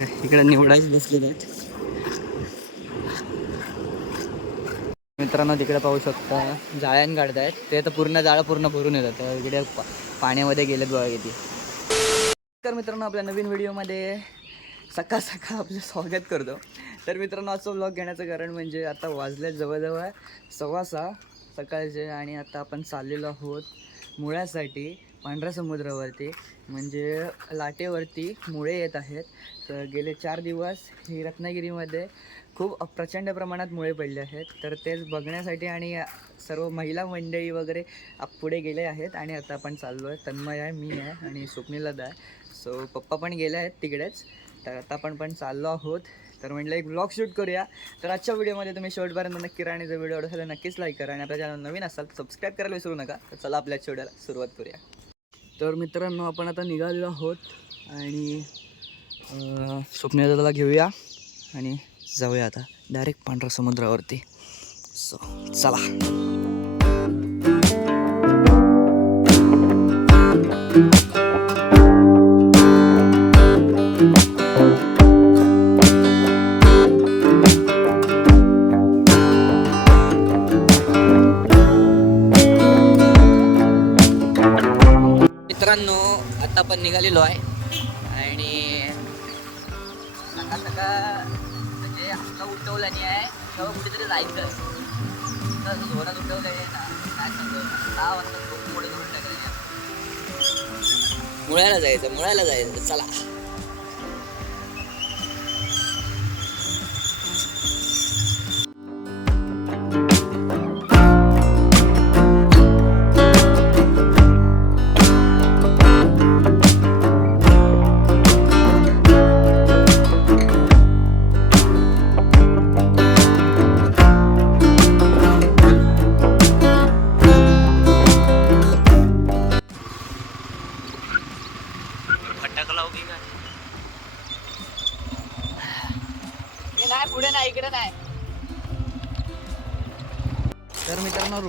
इकडे निवडायचं बसलेलं आहेत. मित्रांनो तिकडे पाहू शकता जाळ्यान काढतायत. ते तर पूर्ण जाळं पूर्ण भरून येतात. तर इकडे पा- पाण्यामध्ये गेलेत बघा किती. तर मित्रांनो आपल्या नवीन व्हिडिओमध्ये सकाळ सकाळ आपलं स्वागत करतो. तर मित्रांनो असं ब्लॉग घेण्याचं कारण म्हणजे आता वाजले जवळजवळ सव्वा सहा सकाळचे आणि आता आपण चाललेलो आहोत मुळ्यासाठी. पांढऱ्या समुद्रावरती म्हणजे लाटेवरती मुळे येत आहेत. तर गेले चार दिवस ही रत्नागिरीमध्ये खूप प्रचंड प्रमाणात मुळे पडले आहेत. तर तेच बघण्यासाठी आणि सर्व महिला मंडळी वगैरे आप- पुढे गेले आहेत आणि आता आपण चाललो आहे. तन्मय आहे मी आहे आणि स्वप्नीलदा आहे. सो पप्पा पण गेले आहेत तिकडेच. तर आता आपण पण चाललो आहोत. तर म्हटलं एक ब्लॉग शूट करूया. तर आजच्या व्हिडिओमध्ये तुम्ही शेवटपर्यंत नक्की राहा आणि जर व्हिडिओ आवडला नक्कीच लाईक करा. आणि आपल्या चॅनल नवीन असाल सबस्क्राईब करायला विसरू नका. तर चला आपल्या व्हिडिओला सुरुवात करूया. तर मित्रांनो आपण आता निघालेलो आहोत आणि स्वप्नदादाला घेऊया आणि जाऊया आता डायरेक्ट पांढरा समुद्रावरती. सो चला. मित्रांनो आता पण निघालेलो आहे. आणि आता सगळं म्हणजे हसला उठवलं नाही आहे. तेव्हा कुठेतरी जायचं. तर जोरात उठवलं आहे ना काय सांगतो सहा वाजता खूप मोठे करून टाकले मुळ्याला जायचं मुळ्याला जायचं. चला.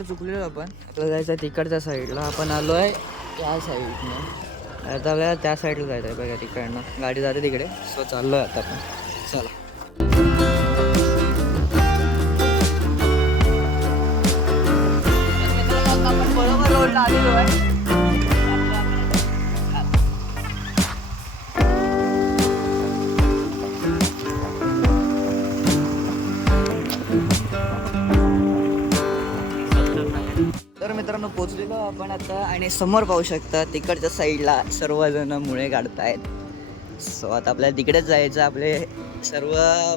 रोड चुकलेलो आपण. आपल्याला जायचं आहे तिकडच्या साईडला आपण आलो आहे त्या साईडनं आता आपल्याला त्या साईडला जायचं आहे बघा तिकडनं. गाडी जाते तिकडे. सो चाललो आहे आता आपण. चला. आपण बरोबर रोडला आलेलो आहे. पोचलेलो आपण आता आणि समोर पाहू शकता तिकडच्या साईडला सर्वजण मुळे काढतायत. सो आता आपल्याला तिकडेच जायचं आपले सर्व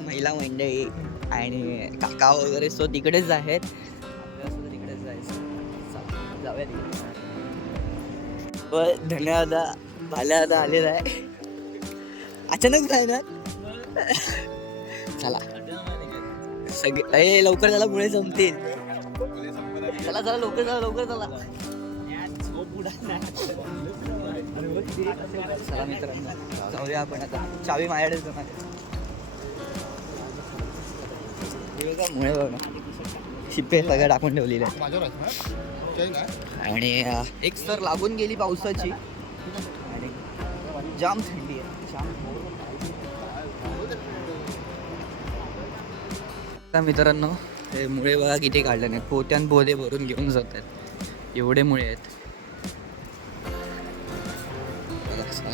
महिला मंडळी आणि काका वगैरे सो तिकडेच आहेत. आपल्याला सुद्धा तिकडेच जायचं जाऊया तिकडे. व धन्यवाद. भाल्या आता आलेला आहे. अचानक जायला चला. सगळे ए, लवकर त्याला मुळे जमतील. चला चला लवकर चला लवकर चला. चला मित्रांनो जाऊया आपण आता. चावी माझ्याकडे मुळे बघा शिप्पे सगळ्या टाकून ठेवलेले आणि एक सर लागून गेली पावसाची. आणि जाम थंडी आहे. जाम मित्रांनो हे मुळे बघा किती काढले नाही पोत्यान पोते भरून घेऊन जातात. एवढे मुळे आहेत.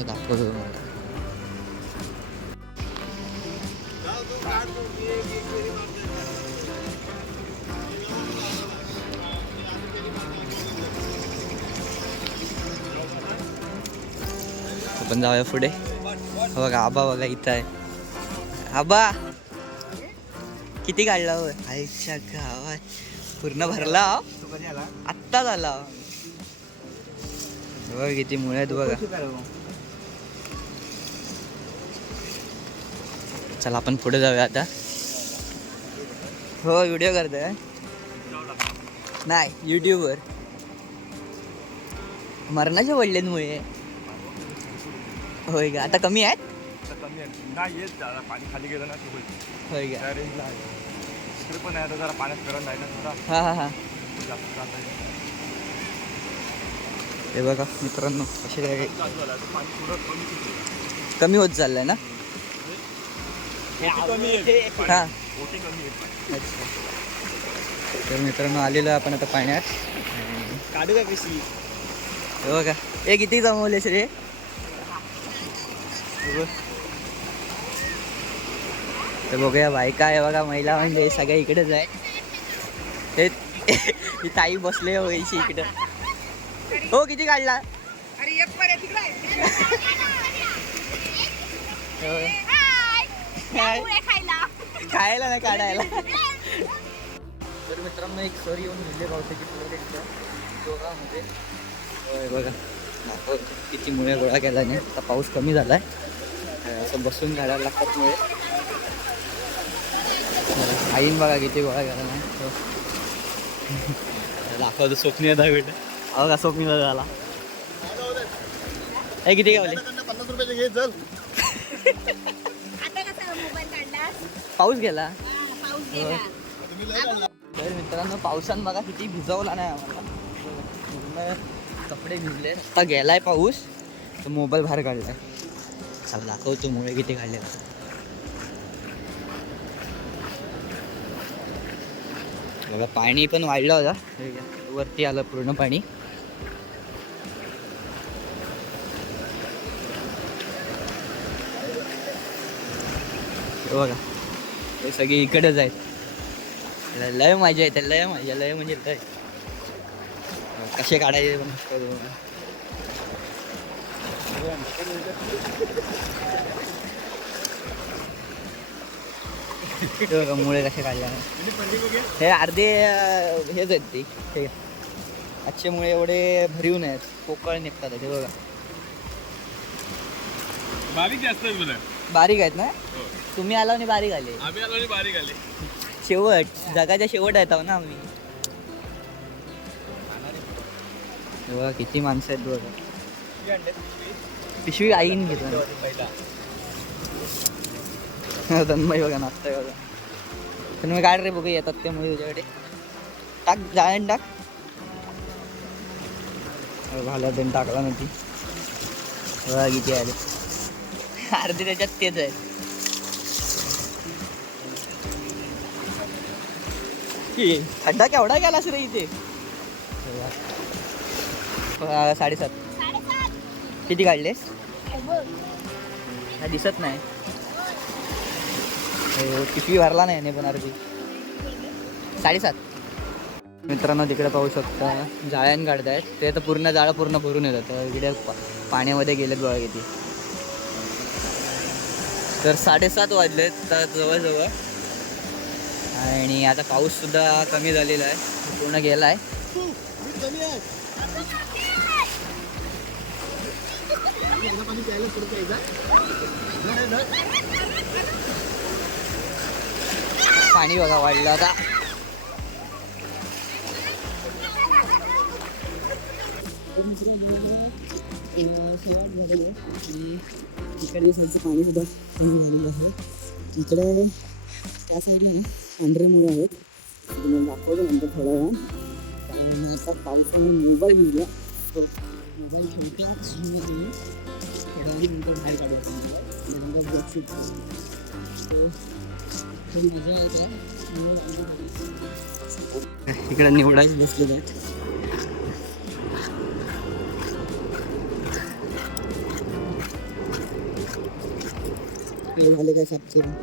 दाखवतो आपण जाऊया पुढे. बघा आबा बघा इथं आहे. आबा! किती काढला हो आईच्या गावात. पूर्ण भरला? हो. आत्ता झाला बघा किती मुळे आहेत बघा. चला आपण पुढे जाऊया आता. हो व्हिडिओ करतोय. नाही युट्यूबवर मरणाचे वडलेत मुळे. होय का? आता कमी आहेत? कमी आहे नाही येत जरा पाणी खाली गेलं ना होईल. होय का? त्या रेंजला आहे. इकडे पण आहे आता जरा पाण्यात करंट आहे ना थोडा हा हा हा. जास्त जात आहे. हे बघा मित्रांनो असे काय चालू झालं आता पाणी थोडं कमी होते. कमी होत चाललंय ना? कमी आहे. हा कमी आहे अच्छा. तर मित्रांनो आलेलो आपण आता पाण्यात. काढू का कशी हे बघा. हे किती जमवलेस रे बघ. तर बघूया बायका आहे बघा महिला म्हणजे सगळ्या इकडेच आहे. हे ही ताई बसले वयशी इकडं. हो किती काढला. हो. खायला. नाही काढायला. तर मित्रांनो एक सर येऊन गेले पावसाची दोघांमध्ये. होय बघा. किती मुळे गोळा केला नाही. आता पाऊस कमी झाला आहे असं बसून काढायला लागतात मुळे. आईन बघा किती गोळा केला नाही दाखवतो स्वप्नी स्वप्नीय भेट अहो का स्वप्नी झाला हे किती गावले पन्नास रुपयाचे घे चल पाऊस गेला तर मित्रांनो पावसानं बघा किती भिजवला नाही आम्हाला. कपडे भिजले आता गेलाय पाऊस तर मोबाईल बाहेर काढलाय चला दाखवतो मुळे किती काढले बघा पाणी पण वाढलं होता वरती आलं पूर्ण पाणी. बघा हे सगळे इकडेच आहेत. लय मजा येते लय मजा लय म्हणजे लय. कसे काढायचे पण मस्त बघा. हे मुळे कसे काढले हे अर्धे हेच आहेत ते. हे आजचे मुळे एवढे भरीव आहेत पोकळ निघतात हे बघा. बारीक जास्त बारीक आहेत ना? तुम्ही आला आणि बारीक आले. आम्ही आलो आणि बारीक आले. शेवट. जगाच्या शेवट आहेत आहो ना आम्ही. हे बघा किती माणसं आहेत बघा. पिशवी आईन घेतला. तन्मय बघा नाचतंय बघा तन्मय काढ रे बघा येतात ते मुली तुझ्याकडे टाक जायन टाक भाला देऊन टाकला ना ती बघा किती आले अर्धे त्याच्यात तेच आहेत की थंडा केवढा गेलास रे इथे साडेसात किती काढलेस हा दिसत नाही पिशवी भरला नाही याने पण अर्धी साडेसात. मित्रांनो तिकडे पाहू शकता जाळ्यान काढतायत. ते तर पूर्ण जाळं पूर्ण भरून येतात. इकडे पा- पाण्यामध्ये गेलेत बघा किती. तर साडेसात वाजलेत तर जवळजवळ. आणि आता पाऊस सुद्धा कमी झालेला आहे. पूर्ण गेला आहे पाणी बघा वाढलं आता. इकडे साईडचं पाणी सुद्धा कमी झालेलं आहे. इकडे त्या साईडला ना पांढरेमुळे आहेत. तुम्हाला दाखवतो नंतर थोडा वेळा कारण आता पावसामुळे मोबाईल भिजला तो मोबाईल ठेवता त्यामुळे थोड्या वेळी नंतर बाहेर काढू आपण नंतर तो थोडी मजा येते इकडे निवडायच बसलेले आहेत. झाले काय साफ करून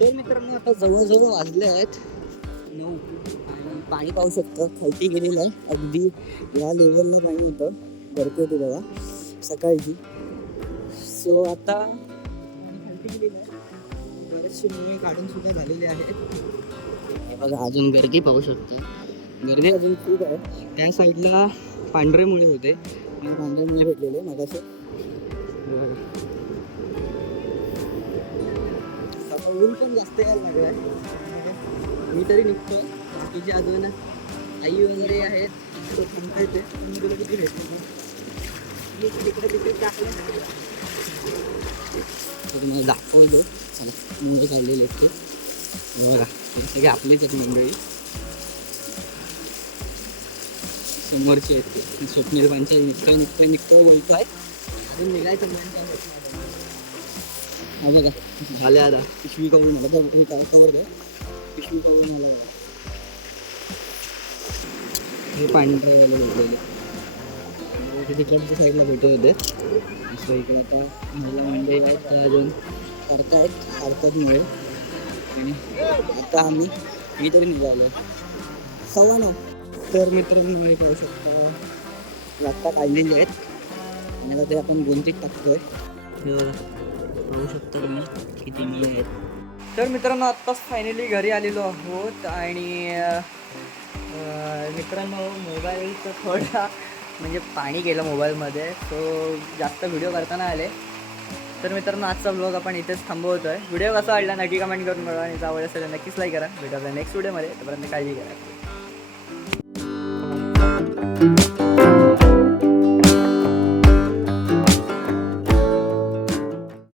तर मित्रांनो आता जवळजवळ वाजले आहेत. नऊ. आणि पाणी पाहू शकतं खालती गेलेलं आहे. अगदी या लेवलला पाणी होतं भरपूर होती तेव्हा सकाळची. सो आता पाणी खालती आहे बरेचसे मुळे काढून सुद्धा झालेले आहेत. बघा अजून गर्दी पाहू शकतो. गर्दी अजून खूप आहे. त्या साईडला पांढरे मुळे होते. मला पांढरे मुळे भेटलेले मगाशी. आता ऊन पण जास्त यायला लागलं आहे मी तरी निघतो बाकीचे अजून आई वगैरे आहेत. तो थांबता येते मी तुला किती भेटतो? मी तिकडे तिकडे टाकलं तर तुम्हाला दाखवतो. चला मुळे काढलेले आहेत ते. बघा सगळे आपलेच आहेत मंडळी. समोरचे आहेत ते. स्वप्नील पांच्या निघतोय निघतोय निघतोय बोलतोय. अजून निघायचं हा बघा झाले आता. पिशवी कवरून आला. बघ, हे काय कवर द्या पिशवी कवरून आला बघा. हे पांढरे वाले भेटलेले. तिकडच्या साईडला भेटत होते असं इकडे आता महिला मंडळी आहेत त्या अजून करतायत करतात मुळे आणि आता आम्ही मी तरी निघालो. सव्वा नऊ. तर मित्रांनो हे पाहू शकता आत्ता काढलेले आहेत. आणि आता ते आपण गुंतीत टाकतोय. हे पाहू शकता तुम्ही किती मी आहेत. तर मित्रांनो आत्ताच फायनली घरी आलेलो आहोत. आणि मित्रांनो मोबाईलचं थोडा म्हणजे पाणी गेलं मोबाईलमध्ये तो जास्त व्हिडिओ करताना आले. तर मित्रांनो आजचा ब्लॉग आपण इथेच थांबवतोय. व्हिडिओ कसा वाटला नक्की कमेंट करून बघा आणि जर आवड असेल नक्कीच लाईक करा. भेटूया नेक्स्ट व्हिडिओमध्ये तोपर्यंत काळजी करा